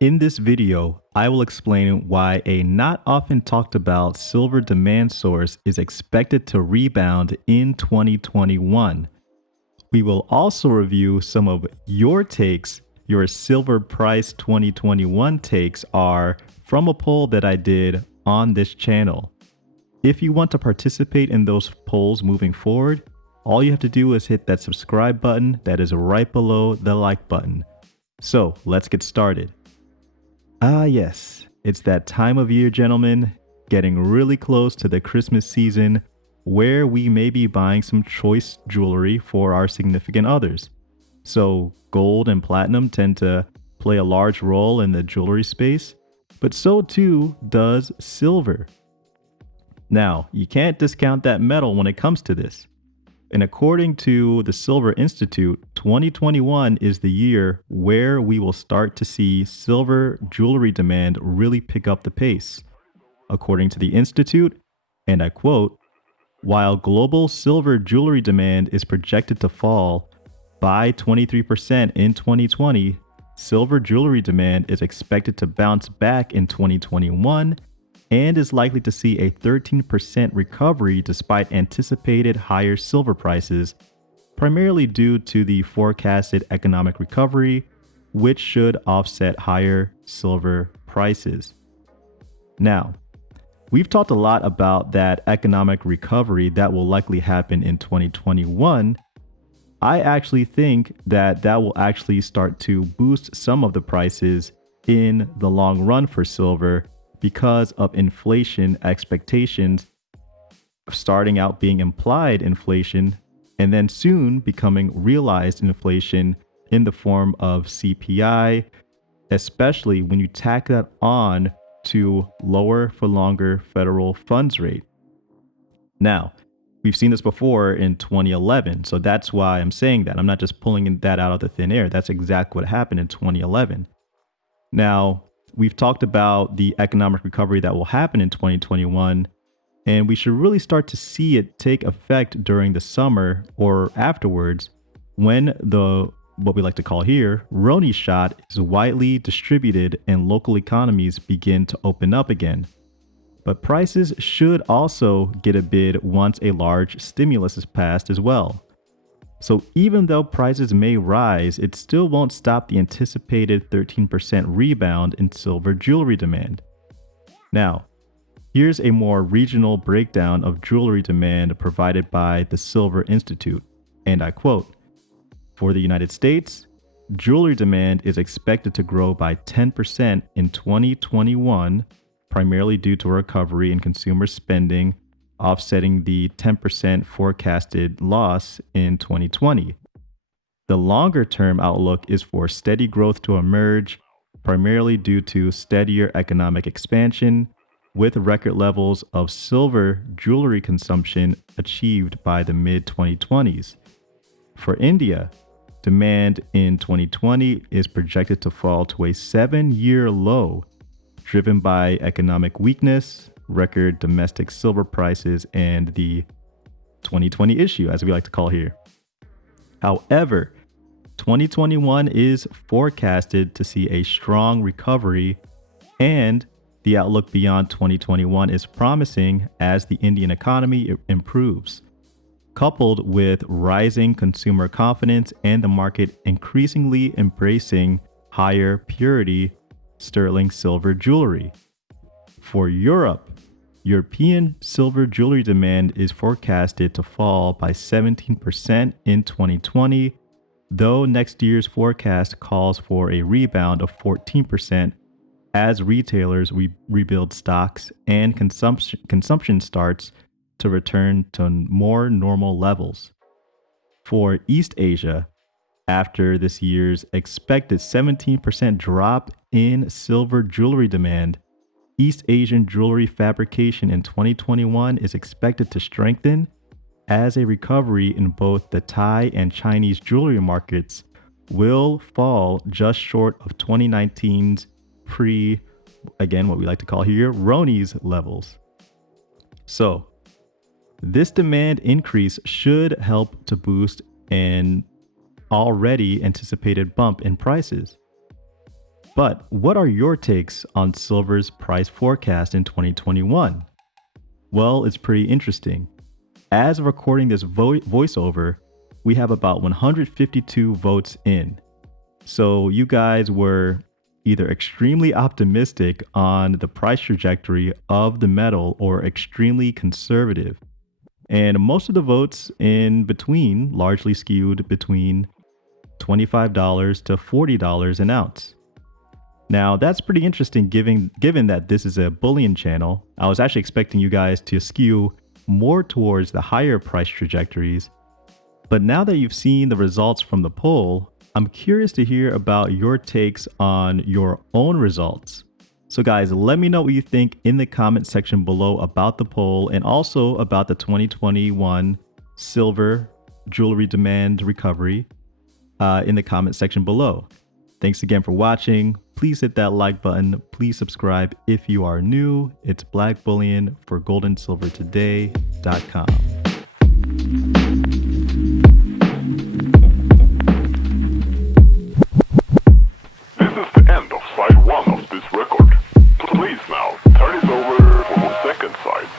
In this video, I will explain why a not often talked about silver demand source is expected to rebound in 2021. We will also review some of your takes. Your silver price 2021 takes are from a poll that I did on this channel. If you want to participate in those polls moving forward, all you have to do is hit that subscribe button that is right below the like button. So let's get started. Yes, it's that time of year, gentlemen, getting really close to the Christmas season where we may be buying some choice jewelry for our significant others. So, gold and platinum tend to play a large role in the jewelry space, but so too does silver. Now, you can't discount that metal when it comes to this. And according to the Silver Institute, 2021 is the year where we will start to see silver jewelry demand really pick up the pace. According to the Institute, and I quote, while global silver jewelry demand is projected to fall by 23% in 2020, silver jewelry demand is expected to bounce back in 2021 and is likely to see a 13% recovery despite anticipated higher silver prices, primarily due to the forecasted economic recovery, which should offset higher silver prices. Now, we've talked a lot about that economic recovery that will likely happen in 2021. I actually think that will actually start to boost some of the prices in the long run for silver, because of inflation expectations starting out being implied inflation and then soon becoming realized inflation in the form of CPI, especially when you tack that on to lower for longer federal funds rate. Now, we've seen this before in 2011, so that's why I'm saying that. I'm not just pulling that out of the thin air. That's exactly what happened in 2011. Now, we've talked about the economic recovery that will happen in 2021, and we should really start to see it take effect during the summer or afterwards when what we like to call here, Roni shot is widely distributed and local economies begin to open up again. But prices should also get a bid once a large stimulus is passed as well. So even though prices may rise, it still won't stop the anticipated 13% rebound in silver jewelry demand. Now, here's a more regional breakdown of jewelry demand provided by the Silver Institute, and I quote, for the United States, jewelry demand is expected to grow by 10% in 2021, primarily due to a recovery in consumer spending, offsetting the 10% forecasted loss in 2020. The longer-term outlook is for steady growth to emerge, primarily due to steadier economic expansion, with record levels of silver jewelry consumption achieved by the mid-2020s. For India, demand in 2020 is projected to fall to a 7-year low, driven by economic weakness, record domestic silver prices, and the 2020 issue, as we like to call here. However, 2021 is forecasted to see a strong recovery, and the outlook beyond 2021 is promising as the Indian economy improves, coupled with rising consumer confidence and the market increasingly embracing higher purity sterling silver jewelry. For European silver jewelry demand is forecasted to fall by 17% in 2020, though next year's forecast calls for a rebound of 14% as retailers rebuild stocks and consumption starts to return to more normal levels. For East Asia, after this year's expected 17% drop in silver jewelry demand, East Asian jewelry fabrication in 2021 is expected to strengthen as a recovery in both the Thai and Chinese jewelry markets will fall just short of 2019's what we like to call here, Roni's levels. So, this demand increase should help to boost an already anticipated bump in prices. But what are your takes on silver's price forecast in 2021? Well, it's pretty interesting. As of recording this voiceover, we have about 152 votes in. So you guys were either extremely optimistic on the price trajectory of the metal or extremely conservative. And most of the votes in between largely skewed between $25 to $40 an ounce. Now, that's pretty interesting given that this is a bullion channel. I was actually expecting you guys to skew more towards the higher price trajectories. But now that you've seen the results from the poll, I'm curious to hear about your takes on your own results. So guys, let me know what you think in the comment section below about the poll and also about the 2021 silver jewelry demand recovery in the comment section below. Thanks again for watching. Please hit that like button. Please subscribe if you are new. It's Black Bullion for goldandsilvertoday.com.